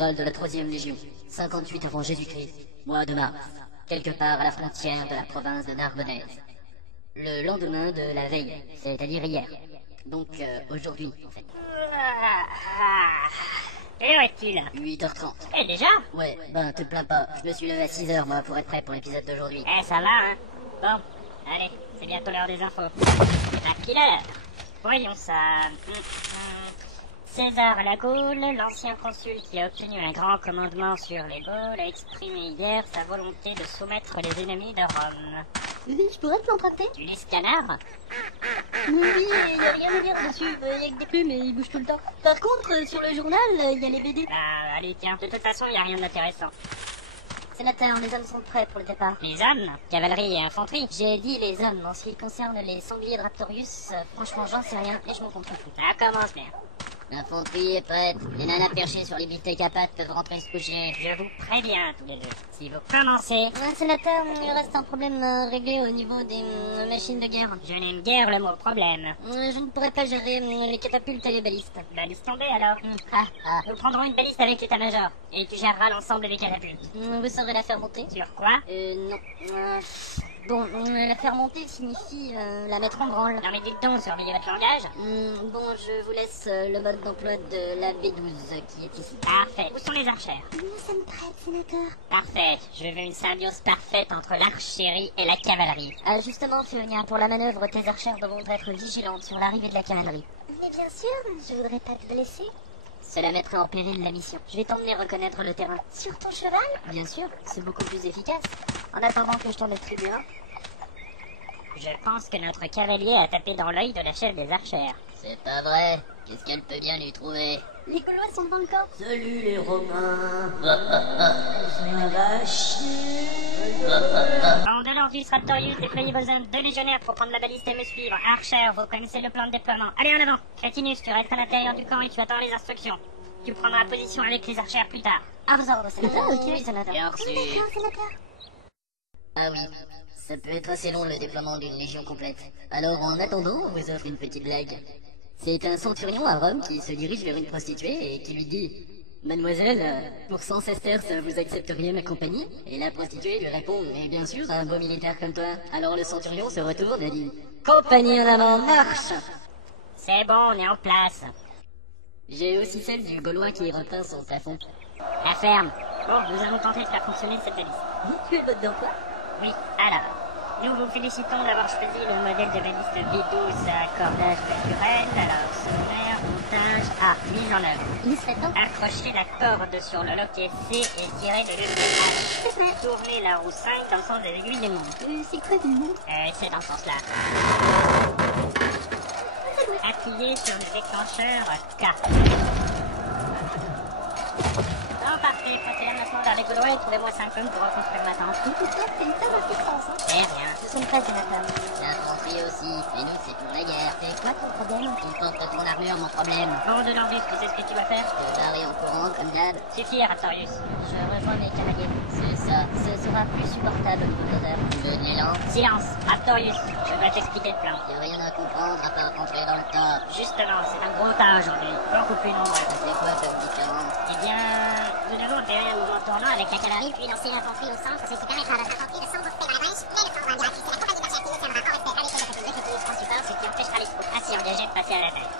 général de la 3e Légion, 58 avant Jésus-Christ, mois de mars, quelque part à la frontière de la province de Narbonnaise. Le lendemain de la veille, c'est-à-dire hier. Donc aujourd'hui, en fait. Quelle heure est-il? 8h30. Eh, déjà? Ouais, ben te plains pas, je me suis levé à 6h moi pour être prêt pour l'épisode d'aujourd'hui. Eh, ça va, hein? Bon, allez, c'est bientôt l'heure des infos. À quelle heure? Voyons ça. César la Gaule, l'ancien consul qui a obtenu un grand commandement sur les Gaules, a exprimé hier sa volonté de soumettre les ennemis de Rome. Oui, je pourrais te l'emprunter? Tu lis ce canard? Oui, il n'y a rien à dire dessus, il y a que des plumes et il bouge tout le temps. Par contre, sur le journal, il y a les BD. Bah, allez, tiens, de toute façon, il n'y a rien d'intéressant. Sénateur, les hommes sont prêts pour le départ. Les hommes? Cavalerie et infanterie? J'ai dit les hommes, en ce qui concerne les sangliers de Raptorius, franchement j'en sais rien et je m'en contrefous. Ça commence bien. L'infanterie est prête, les nanas perchées sur les bibliothèques à pattes peuvent rentrer se coucher. Je vous préviens tous les deux. Si vous commencez... Sénateur, il reste un problème réglé au niveau des machines de guerre. Je n'aime guère le mot problème. Je ne pourrais pas gérer les catapultes et les balistes. Bah, laisse tomber alors. Nous prendrons une baliste avec l'état-major. Et tu géreras l'ensemble des catapultes. Vous saurez la faire monter? Sur quoi? Non. Bon, la faire monter signifie la mettre en branle. Non mais dites-donc, surveillez votre langage. Bon, je vous laisse le mode d'emploi de la B12 qui est ici. Parfait. Où sont les archères? Nous sommes prêtes, sénateur. Parfait. Je veux une symbiose parfaite entre l'archerie et la cavalerie. Justement, Féonia, pour la manœuvre, tes archères devront être vigilantes sur l'arrivée de la cavalerie. Mais bien sûr, je voudrais pas te blesser. Cela mettrait en péril la mission. Je vais t'emmener reconnaître le terrain. Sur ton cheval? Bien sûr, c'est beaucoup plus efficace. En attendant que je t'en attribue un. Je pense que notre cavalier a tapé dans l'œil de la chef des archères. C'est pas vrai, qu'est-ce qu'elle peut bien lui trouver? Les Gaulois sont devant le camp. Salut les Romains. En de l'ordre Raptorius, déployez vos hommes, 2 légionnaires pour prendre la baliste et me suivre. Archère, vous connaissez le plan de déploiement. Allez en avant. Crétinus, tu restes à l'intérieur du camp et tu attends les instructions. Tu prendras position avec les archères plus tard. À vos ordres, sénateur. Ok, sénateur. Bien reçu. D'accord, sénateur. Ah oui, ça peut être assez long le déploiement d'une légion complète. Alors en attendant, on vous offre une petite blague. C'est un centurion à Rome qui se dirige vers une prostituée et qui lui dit: Mademoiselle, pour 100 sesterces, vous accepteriez ma compagnie? Et la prostituée lui répond: Mais bien sûr, un beau militaire comme toi. Alors le centurion se retourne et dit: Compagnie en avant, marche! C'est bon, on est en place. J'ai aussi celle du Gaulois qui repeint son plafond. La ferme. Bon, nous allons tenter de faire fonctionner cette baliste. Tu es le mode d'emploi? Oui, alors. Nous vous félicitons d'avoir choisi le modèle de baliste B12 à cordage naturel. Alors, sommaire, montage, mise en œuvre. Inspecteur. Accrochez la corde sur le loquet C et tirez de l'ultra. Tournez la roue 5 dans le sens des aiguilles du monde. C'est quoi du monde? C'est dans ce sens-là. Appuyez sur le déclencheur K. Non, parfait. Passez-la maintenant vers les Gaulois et trouvez-moi 5 hommes pour reconstruire ma tente. C'est une tonne de puissance, hein. C'est rien. Nous sommes prêts, sénateur. L'infanterie aussi, mais nous c'est pour la guerre. C'est quoi ton problème? Il porte ton armure, mon problème. Bon, de l'Ordus, tu sais ce que tu vas faire? Je te barrer en courant comme d'hab. Suffit, Raptorius. Je rejoins mes cavaliers. C'est ça. Ce sera plus supportable au niveau de l'odeur. Tu veux de l'élan? Silence, Raptorius. Je dois t'expliquer le plan. Y'a rien à comprendre à part rentrer dans le tas. Justement, c'est un gros tas aujourd'hui. Beaucoup plus nombreux. C'est quoi comme différence? Eh bien, nous devons opérer un mouvement tournant avec la cavalerie, puis lancer l'infanterie au centre, ce qui permettra à notre infanterie de s'embouffer dans la brèche et de prendre un virage. C'est la compagnie d'archères qui nous tiendra en respect à l'effet de cette définitive en support, ce qui empêchera les troupes ainsi engagées de passer à l'attaque.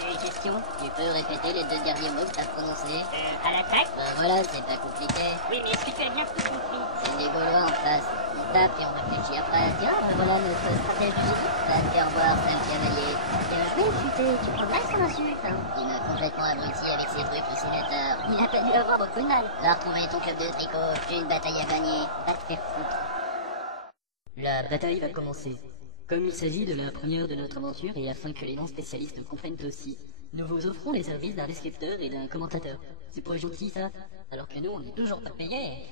Des questions? Tu peux répéter les 2 derniers mots que t'as prononcés? À l'attaque? Ben voilà, c'est pas compliqué. Oui, mais est-ce que tu as bien tout compris? C'est les Gaulois en face. On tape et on réfléchit après. Tiens, voilà notre stratège du génie. Va te faire voir, sale cavalier. Bien joué, futé. Tu prendras son insulte. Il m'a complètement abruti avec ses trucs ici bâtard. Il a pas dû avoir beaucoup de mal. Va retrouver ton club de tricot. J'ai une bataille à gagner. Va te faire foutre. La bataille va commencer. Comme il s'agit de la première de notre aventure et afin que les non-spécialistes comprennent aussi, nous vous offrons les services d'un descripteur et d'un commentateur. C'est pas gentil ça? Alors que nous on n'est toujours pas payés.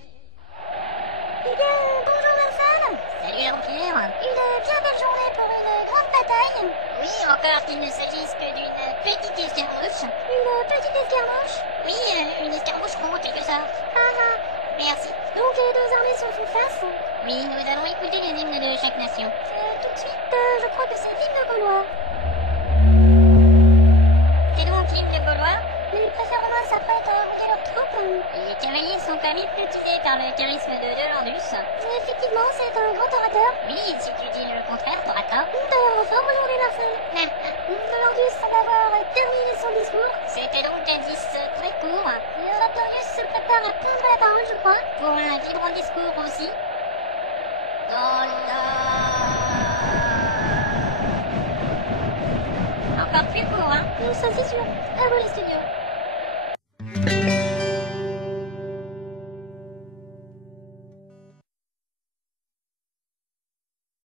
Eh bien, bonjour Vincent. Salut l'Empire! Une bien belle journée pour une grande bataille. Oui, encore qu'il ne s'agisse que d'une petite escarmouche. Une petite escarmouche. Oui, une escarmouche en quelque sorte. Merci. Donc les deux armées sont fait face. Oui, nous allons écouter les hymnes de chaque nation. Tout de suite, je crois que c'est l'hymne gaulois. C'est donc l'hymne gaulois? Les préfets romains s'apprêtent à envoyer leurs troupes. Les cavaliers sont comme hypnotisés par le charisme de Landus. Effectivement, c'est un grand orateur. Oui, si tu dis le contraire, t'auras tort. D'ailleurs, en forme aujourd'hui, Larsen. Volandus d'avoir terminé son discours. C'était donc un 10 très court. Et Oratorius se prépare à prendre la parole, je crois. Pour un vibrant discours aussi. Encore plus court, hein. Ça, c'est sûr. À vous, les studios.